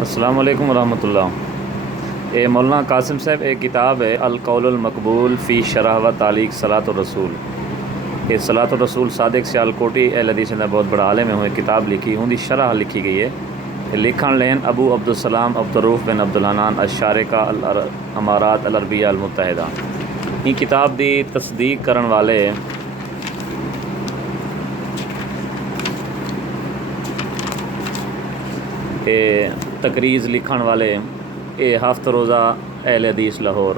السلام علیکم ورحمۃ اللہ۔ مولانا قاسم صاحب ایک کتاب ہے القول المقبول فی شرح و تعلیق صلاۃ الرسول۔ یہ صلاۃ الرسول صادق سیالکوٹی اہل حدیث نے بہت بڑا عالم ہوئے کتاب لکھی ہوں دی شرح لکھی گئی ہے۔ لکھن لین ابو عبدالسلام عبدالروف بن عبدالحنان الشارقہ الامارات العربیہ المتحدہ۔ یہ کتاب دی تصدیق کرن والے تقریز لکھن والے ہفت روزہ اہل حدیث لاہور،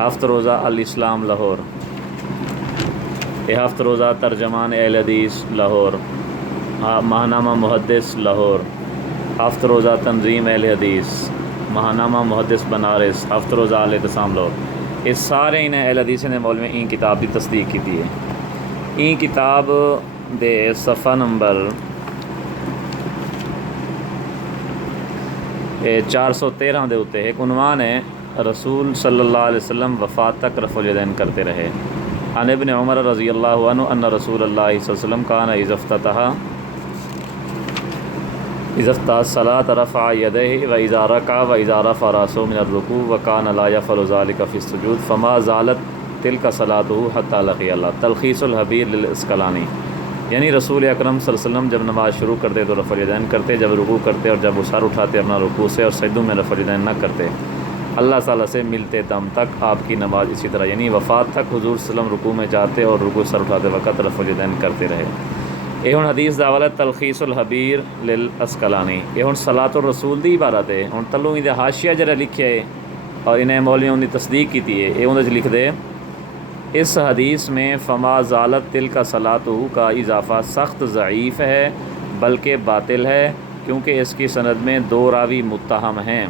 ہفت روزہ الاسلام لاہور، ہفت روزہ ترجمان اہل حدیث لاہور، ماہنامہ محدث لاہور، ہفت روزہ تنظیم اہل حدیث، ماہنامہ محدث بنارس، ہفت روزہ الاعتصام لاہور۔ یہ سارے انہیں اہل حدیث نے مول میں این کتاب کی تصدیق کی ہے۔ این کتاب دے صفحہ نمبر 413 دے اتنے ایک عنوان ہے رسول صلی اللہ علیہ وسلم وفات تک رفع الیدین کرتے رہے۔ عن ابن عمر رضی اللہ عنہ ان رسول اللہ صلی اللہ علیہ وسلم کان اذا افتتح الصلاة رفع یدیہ واذا رکع واذا رفع راسہ من الرکوع وکان لا یفعل ذلك فی السجود فما زالت تلک صلاته حتی لقی اللہ۔ تلخیص الحبیر للعسقلانی۔ یعنی رسول اکرم صلی اللہ علیہ وسلم جب نماز شروع کرتے تو رفع الیدین کرتے، جب رکوع کرتے اور جب وہ سر اٹھاتے اپنا رکوع سے اور سجدوں میں رفع الیدین نہ کرتے۔ اللہ تعالیٰ سے ملتے دم تک آپ کی نماز اسی طرح، یعنی وفات تک حضور صلی اللہ علیہ وسلم رکوع میں جاتے اور رکوع سر اٹھاتے وقت رفع الیدین کرتے رہے۔ یہ ہن حدیث دا حوالہ تلخیص الحبیر للعسقلانی۔ یہ ہن صلاۃ الرسول دی عبارت ہے۔ ہن تلوں ان حاشیہ جڑا لکھیا ہے اور انہیں مولویوں نے تصدیق کی ہے، یہ انہوں نے لکھ دے اس حدیث میں فما زالت تلک صلاۃہ کا اضافہ سخت ضعیف ہے بلکہ باطل ہے، کیونکہ اس کی سند میں دو راوی متہم ہیں۔